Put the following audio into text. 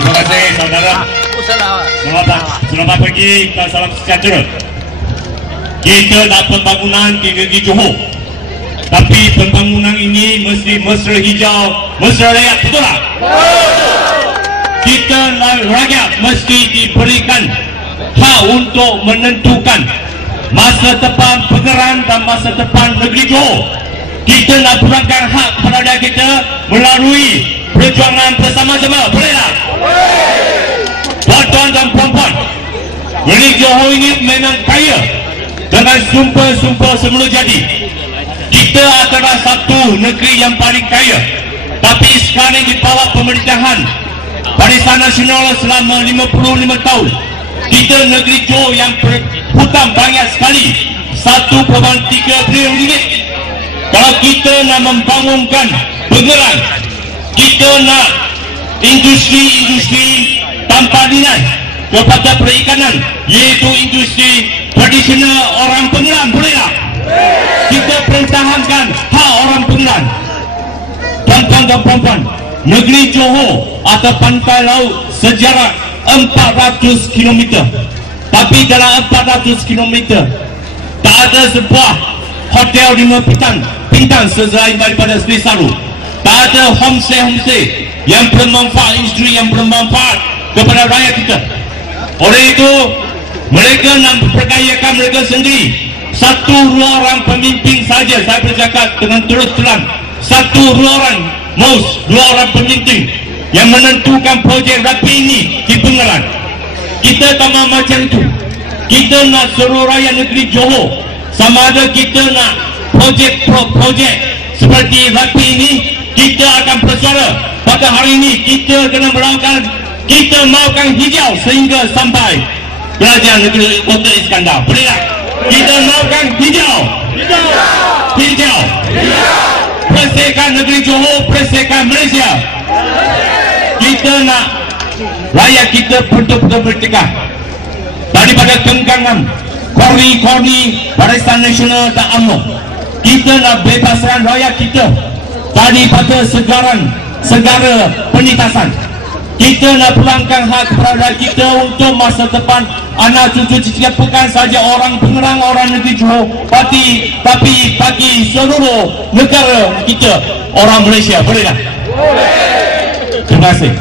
Terima kasih saudara. Selamat pagi, salam sejahtera. Kita nak pembangunan di negeri Johor, tapi pembangunan ini mesti mesra hijau, mesra rakyat, betul tak? Kita rakyat mesti diberikan hak untuk menentukan masa depan Pengerang dan masa depan negeri Johor. Kita nak berikan hak kepada kita melalui perjuangan bersama-sama, boleh tak? Tuan-tuan dan puan-puan, negeri Johor ini memang kaya dengan sumber-sumber semula jadi. Kita adalah satu negeri yang paling kaya, tapi sekarang di bawah pemerintahan Barisan Nasional selama 55 tahun, kita negeri Johor yang berhutang banyak sekali, 1.3 triliun ringgit. Kalau kita nak membangunkan Pengerang, kita nak industri-industri tanpa nilai kepada perikanan, iaitu industri tradisional orang Pengerang, boleh tak? Kita pertahankan hak orang Pengerang. Tuan-tuan dan puan-puan, negeri Johor atau pantai laut sejarak 400 km, tapi dalam 400 km tak ada sebuah hotel 5 bintang selain daripada Seri Saru. Tak ada homestay yang bermanfaat, industri yang bermanfaat kepada rakyat kita. Oleh itu, mereka nak memperkayakan mereka sendiri. Satu dua orang pemimpin saja, saya bercakap dengan terus terang, satu dua orang dua orang pemimpin yang menentukan projek rapi ini di Pengerang. Kita tak mahu macam itu. Kita nak seluruh rakyat negeri Johor, sama ada kita nak projek seperti rapi ini, kita akan bersuara. Pada hari ini kita kena melakukan, kita mahukan hijau sehingga sampai kerajaan negeri Kota Iskandar, boleh tak? Kita mahukan hijau. Bersihkan negeri Johor, bersihkan Malaysia. Kita nak rakyat kita betul-betul merdeka daripada genggaman korni Barisan Nasional dan UMNO. Kita nak bebaskan rakyat kita daripada segala penindasan. Kita nak pulangkan hak kepada kita untuk masa depan anak cucu kita, bukan saja orang Pengerang, orang negeri Johor, tapi bagi seluruh negara kita, orang Malaysia, boleh tak? Terima kasih.